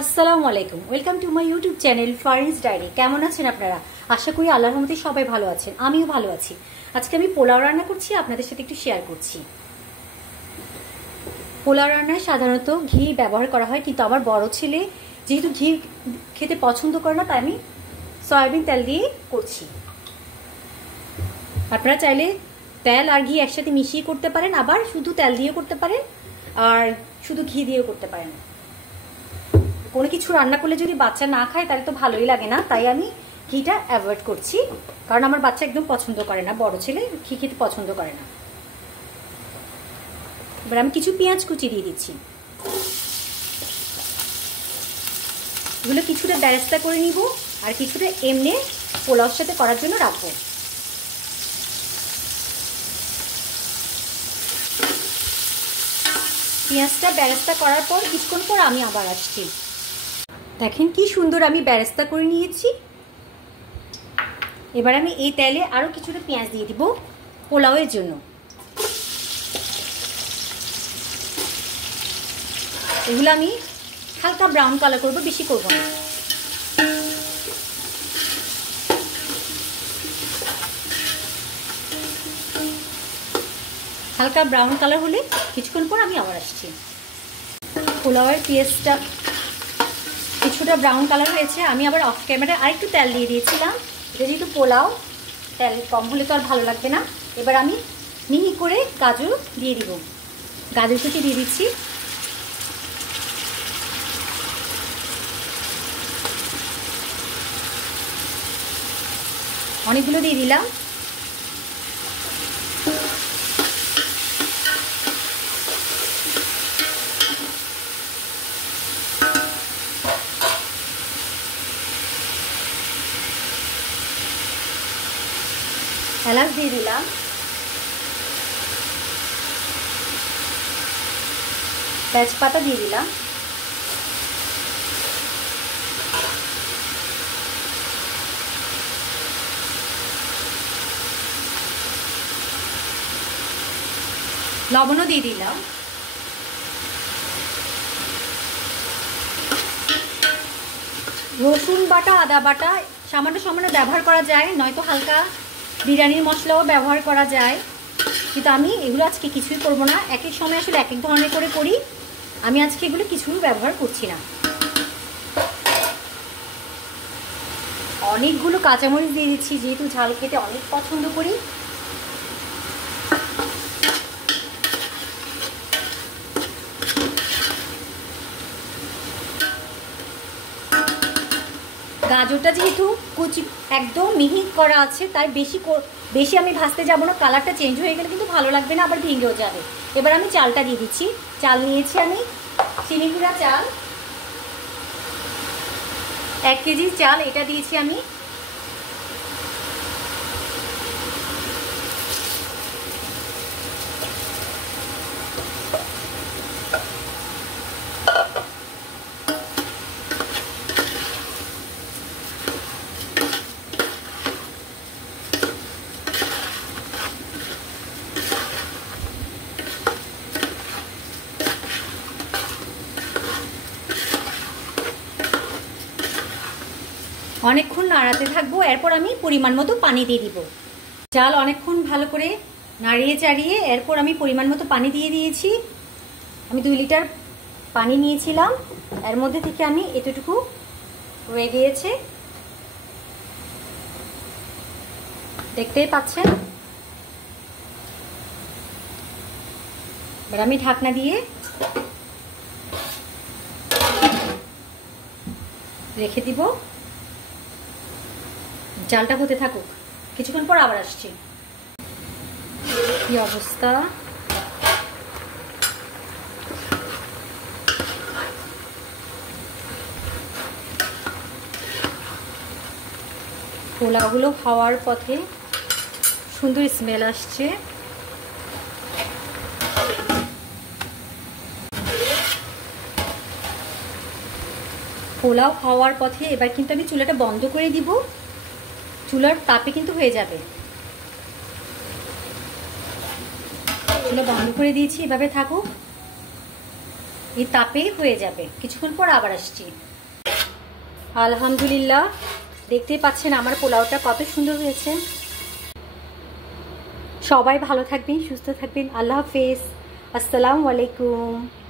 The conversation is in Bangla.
আসসালামু আলাইকুম, welcome to my YouTube channel Faris diary. কেমন আছেন আপনারা? আশা করি আল্লাহর রহমতে সবাই ভালো আছেন, আমিও ভালো আছি। আজকে আমি পোলাও রান্না করছি, আপনাদের সাথে একটু শেয়ার করছি। পোলাও রান্নায় সাধারণত ঘি ব্যবহার করা হয়, কিন্তু আমার বড় ছেলে যেহেতু ঘি খেতে পছন্দ করে না, তাই আমি সয়াবিন তেল দিয়ে করছি। আপনারা চাইলে তেল আর ঘি একসাথে মিশিয়ে করতে পারেন, আবার শুধু তেল দিয়ে করতে পারেন, আর শুধু ঘি দিয়েও করতে পারেন। কোনো কিছু রান্না করলে যদি বাচ্চা না খায় তাহলে তো ভালোই লাগে না, তাই আমি ঘিটা অ্যাভয়েড করছি, কারণ আমার বাচ্চা একদম পছন্দ করে না, বড় ছেলে ঘি খেতে পছন্দ করে না। এবার আমি কিছু পেঁয়াজ কুচি দিয়ে দিচ্ছি, এগুলো কিছুটা বেরেস্তা করে নিব আর কিছুটা এমনি পোলাওর সাথে করার জন্য রাখবো। পেঁয়াজটা বেরেস্তা করার পর কিছুক্ষণ পর আমি আবার আসছি। দেখেন কি সুন্দর আমি বেরেস্তা করে নিয়েছি। এবার আমি এই তেলে আরো কিছুটা পেঁয়াজ দিয়ে দিব পোলাওয়ের জন্য। এগুলো আমি হালকা ব্রাউন কালার করব, বেশি করব না। হালকা ব্রাউন কালার হলে কিছুক্ষণ পর আমি আবার আসছি। পোলাওয়ের পেঁয়াজটা কিছুটা ব্রাউন কালার হয়েছে, আমি আবার অফ ক্যামেরায় আরেকটু তেল দিয়ে দিয়েছিলাম। এটা যেহেতু পোলাও, তেল কম হলে তো আর ভালো লাগবে না। এবার আমি মিহি করে গাজর দিয়ে দিব, গাজর কুচি দিয়ে দিচ্ছি। অনেকগুলো দিয়ে দিলাম। এলাচ দিয়ে দিলাম, তেজপাতা দিয়ে দিলাম, লবণও দিয়ে দিলাম। রসুন বাটা, আদা বাটা সামান্য সামান্য ব্যবহার করা যায়, নয়তো হালকা বিরিয়ানির মশলাও ব্যবহার করা যায়, কিন্তু আমি এগুলো আজকে কিছুই করব না। এক এক সময় আসলে এক এক ধরনের করে করি, আমি আজকে এগুলো কিছুই ব্যবহার করছি না। অনেকগুলো কাঁচামরিচ দিয়ে দিচ্ছি, যেহেতু ঝাল খেতে অনেক পছন্দ করি। গাজরটা যেহেতু কুচি একদম মিহি করা আছে, তাই বেশি আমি ভাজতে যাব না। কালারটা চেঞ্জ হয়ে গেলে কিন্তু ভালো লাগবে না, আবার ভেঙেও যাবে। এবার আমি চালটা দিয়ে দিচ্ছি। চাল নিয়েছি আমি চিনি গুঁড়া চাল, 1 কেজি চাল, এটা দিয়েছি আমি। অনেকক্ষণ নাড়াতে থাকবো, এরপর আমি পরিমাণ মতো পানি দিয়ে দিব। চাল অনেকক্ষণ ভালো করে নাড়িয়ে চাড়িয়ে এরপর আমি পরিমাণ মতো পানি দিয়ে দিয়েছি। আমি 2 লিটার পানি নিয়েছিলাম, এর মধ্যে থেকে আমি এতটুকু রয়ে গিয়েছে, দেখতেই পাচ্ছেন। এবার আমি ঢাকনা দিয়ে রেখে দিব, জালটা হতে থাকুক। কিছুক্ষণ পর আবার আসছি। কি অবস্থা! পোলাওগুলো খাওয়ার পথে সুন্দর স্মেল আসছে। পোলাও খাওয়ার পথে এবার কিন্তু আমি চুলাটা বন্ধ করে দিব, চুলার তাপে কিন্তু হয়ে যাবে। চুলা বন্ধ করে দিয়েছি, এভাবে থাকুক। এই তাপেই হয়ে যাবে। কিছুক্ষণ পর আবার আসছি। আলহামদুলিল্লাহ, দেখতেই পাচ্ছেন আমার পোলাওটা কত সুন্দর হয়েছে। সবাই ভালো থাকবেন, সুস্থ থাকবেন। আল্লাহ হাফেজ, আসসালামু আলাইকুম।